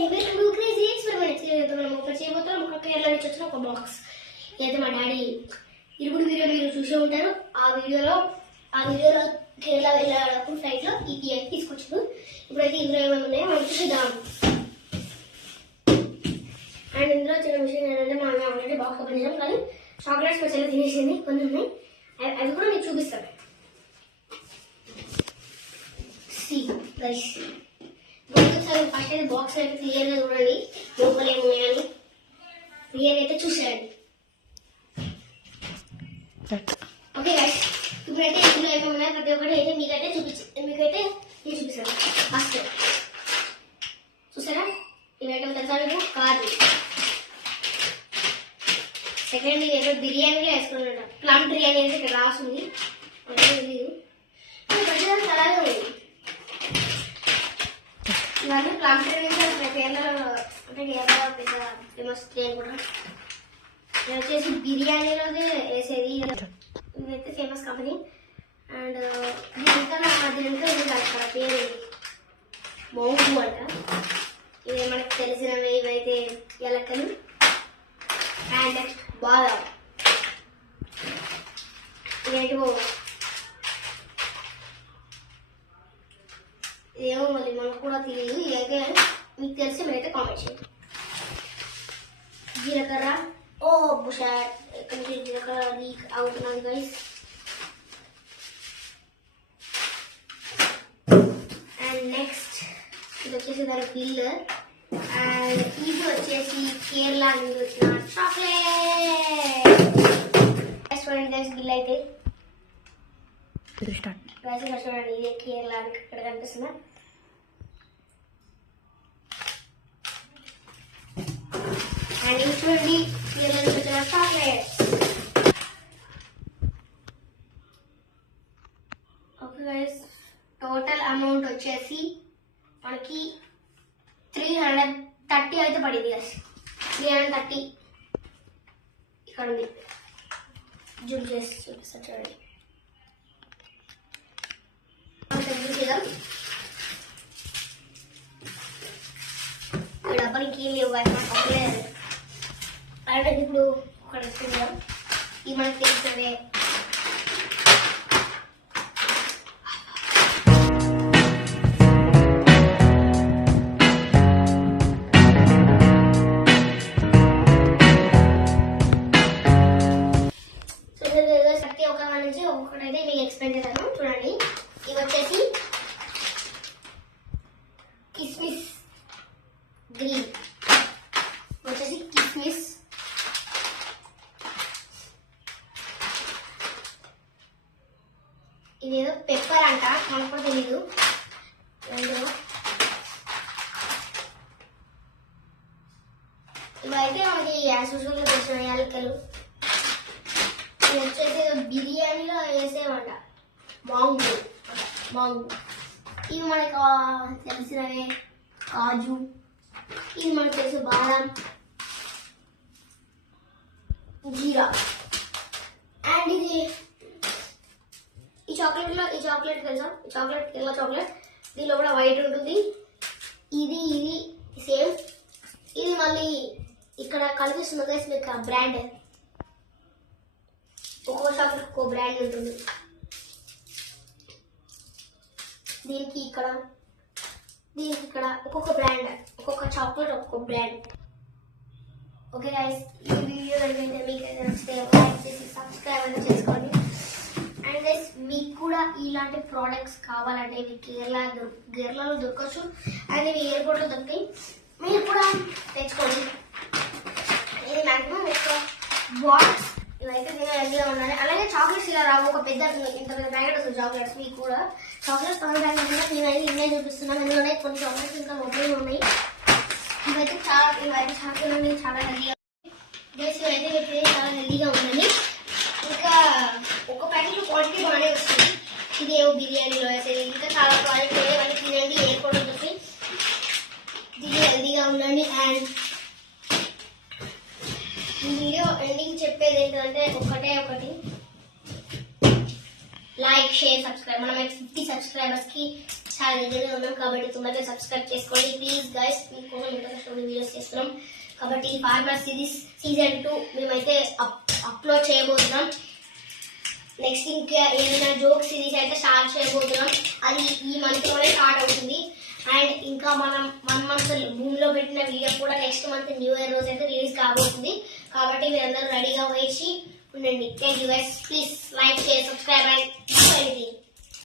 Crazy experiments మనం ఒక చేయబోతున్నాం. ఒక కేరళ నుంచి వచ్చిన ఒక బాక్స్ ఏదైతే మా డాడీ ఇరుగుడు వీడియో మీరు చూసే ఉంటారు. ఆ వీడియోలో కేరళ వెళ్ళేటప్పుడు ఫ్లైట్ లో ఈ కేక్ తీసుకొచ్చారు. ఇప్పుడైతే ఇందులో ఏమైనా ఉన్నాయో మనం చూద్దాం. అండ్ ఇందులో చిన్న విషయం ఏంటంటే మనం ఆల్రెడీ బాక్స్ ఓపెన్ చేసాం, కానీ చాక్లెట్స్ మా చెల్లి తినేసింది, కొన్ని ఉన్నాయి. అవి కూడా మీకు చూపిస్తాను. ఒకసారి ఫస్ట్ అయితే బాక్స్ అయితే క్లియర్ గా చూడండి, లోపల ఏమున్నాయని క్లియర్ అయితే చూసేయండి. ఓకే గైస్, ఇప్పుడైతే ఇందులో ఏమన్నా ప్రతి ఒక్కటి అయితే మీకైతే నేను చూపిస్తాను. ఫస్ట్ చూసారా ఈ ఐటమ్ తెలుసా మీకు? కాజు. సెకండ్ ఏదో బిర్యానీలో వేసుకున్నట్టు ప్లమ్ బిర్యానీ అయితే ఇక్కడ రాస్తుంది. అలాగే ఉంది. ఇవన్నీ ప్లమ్ బిర్యానీ కేరళలో అంటే కేరళ పెద్ద ఫేమస్ కూడా. ఇది వచ్చేసి బిర్యానీలో వేసేది, ఇదైతే ఫేమస్ కంపెనీ. అండ్ దీనితో ఇక్కడ పేరు మౌంగు అంట. ఇవి మనకు తెలిసినవి ఇవైతే ఎలకలు. అండ్ నెక్స్ట్ బాదం. ఇదేంటివో ఏమో మళ్ళీ మనకు కూడా తెలియదు. ఇదైతే మీకు తెలిసి మీరైతే కామెంట్ చేయండి. జీలకర్ర. ఓ బుషాట్ ఎక్కడి నుంచి జీలకర్ర లీక్ అవుతున్నాను గైస్. అండ్ నెక్స్ట్ ఇది వచ్చేసి దాని పిల్లర్. అండ్ ఇది వచ్చేసి కేరళ నుంచి వచ్చిన చాక్లెట్. చూడండి గైస్, బిల్ అయితే చూడండి, ఇదే కేరళ ఇక్కడ కనిపిస్తుందా? అండ్ ఇది చూడండి కేరళ నుంచి వచ్చిన chocolate. Okay guys, total amount వచ్చేసి మనకి 330 అయితే పడింది గైస్. 330 ఇక్కడ ఉంది. జూమ్ చేసి చూపిస్తా చూడండి. డబ్బులకి లేవు అవ్వలేదు. అంటే ఇప్పుడు ఒకటి ఇస్తున్నాం. ఇది మనకు తెలుస్తుంది. ఒక్కొక్కటైతే మీకు ఎక్స్ప్లెయిన్ చేస్తాను చూడండి. ఇవి వచ్చేసి కిస్మిస్ గ్రీన్, వచ్చేసి కిస్మిస్. ఇదేదో పెప్పర్ అంట, నాకు కూడా తెలీదు. ఇవైతే మనకి యాజ్ యూజువల్ గా తెలిసిన యాలకులు. ఇది వచ్చేసి బిర్యానీలో వేసేవంట మాంగు. ఇవి మనకు తెలిసినవే కాజు. ఇది మనకు తెలిసి బాదం, జీరా. అండ్ ఇది ఈ చాక్లెట్ తెలుసా? ఈ చాక్లెట్ ఎల్లో చాక్లెట్, దీనిలో కూడా వైట్ ఉంటుంది. ఇది సేమ్. ఇది మళ్ళీ ఇక్కడ కనిపిస్తుంది గైస్ మీకు బ్రాండ్. ఒక్కో చాక్లెట్ ఒక్కో బ్రాండ్ ఉంటుంది. దీనికి ఇక్కడ ఒక్కొక్క బ్రాండ్, ఒక్కొక్క చాక్లెట్ ఒక్కొక్క బ్రాండ్. ఓకే గైస్, ఈ వీడియో మీకు అయితే నచ్చితే లైక్ చేసి సబ్స్క్రైబ్ అయితే చేసుకోండి. అండ్ గైస్, మీకు కూడా ఇలాంటి ప్రోడక్ట్స్ కావాలంటే ఇవి కేరళలో దొరకచ్చు. అండ్ ఇవి ఎయిర్పోర్ట్లో దొరుకుతాయి, మీరు కూడా తెచ్చుకోండి. ఇది మ్యాక్సిమం ఎక్కువ బాక్స్ ఇవైతే నేను రెడీగా ఉన్నాను. అలాగే చాక్లెట్స్ ఇలా రావు, ఒక పెద్ద ఇంత పెద్ద ప్యాకెట్ వస్తుంది చాక్లెట్స్. మీకు కూడా చాక్లెట్స్ పవర్ ప్యాకెట్ కూడా నేనైతే ఇన్నే చూపిస్తున్నాను. ఎందుకంటే కొన్ని చాక్లెట్స్ ఇంకా మొబైల్ ఉన్నాయి. ఇవైతే చాలా హెల్దీగా ఇవైతే చాలా హెల్దీగా ఉందండి. ఇంకా ఒక ప్యాకెట్ క్వాంటిటీ బాగానే వస్తుంది. ఇదేమో బిర్యానీలో వేసేది, ఇంకా చాలా క్వాలిటీ ఇవన్నీ తినండి. ఎయిర్పోర్ట్ ఉంటుంది, ఇది హెల్దీగా ఉండండి. అండ్ ఈ వీడియో ఎండింగ్ చెప్పేది ఏంటంటే ఒకటి లైక్, షేర్, సబ్స్క్రైబ్. మనం 50 సబ్స్క్రైబర్స్ కి చాలా దగ్గరగా ఉన్నాం కాబట్టి తొందరగా సబ్స్క్రైబ్ చేసుకోండి ప్లీజ్ గైస్. మీకోసం ఇంకా కష్టపడి వీడియోస్ చేస్తున్నాం కాబట్టి ఫార్మర్ సిరీస్ సీజన్ 2 మేమైతే అప్లోడ్ చేయబోతున్నాం. నెక్స్ట్ ఇంకా ఏదైనా జోక్ సిరీస్ అయితే స్టార్ట్ చేయబోతున్నాం. అది ఈ మంత్ లోనే స్టార్ట్ అవుతుంది. అండ్ ఇంకా మనం 1 మంత్ భూమిలో పెట్టిన వీడియో కూడా నెక్స్ట్ మంత్ న్యూ ఇయర్ రోజు అయితే రిలీజ్ కాబోతుంది. కాబట్టి మీరందరూ రెడీగా వేసి ఉండండి. Thank you guys. Please like share subscribe and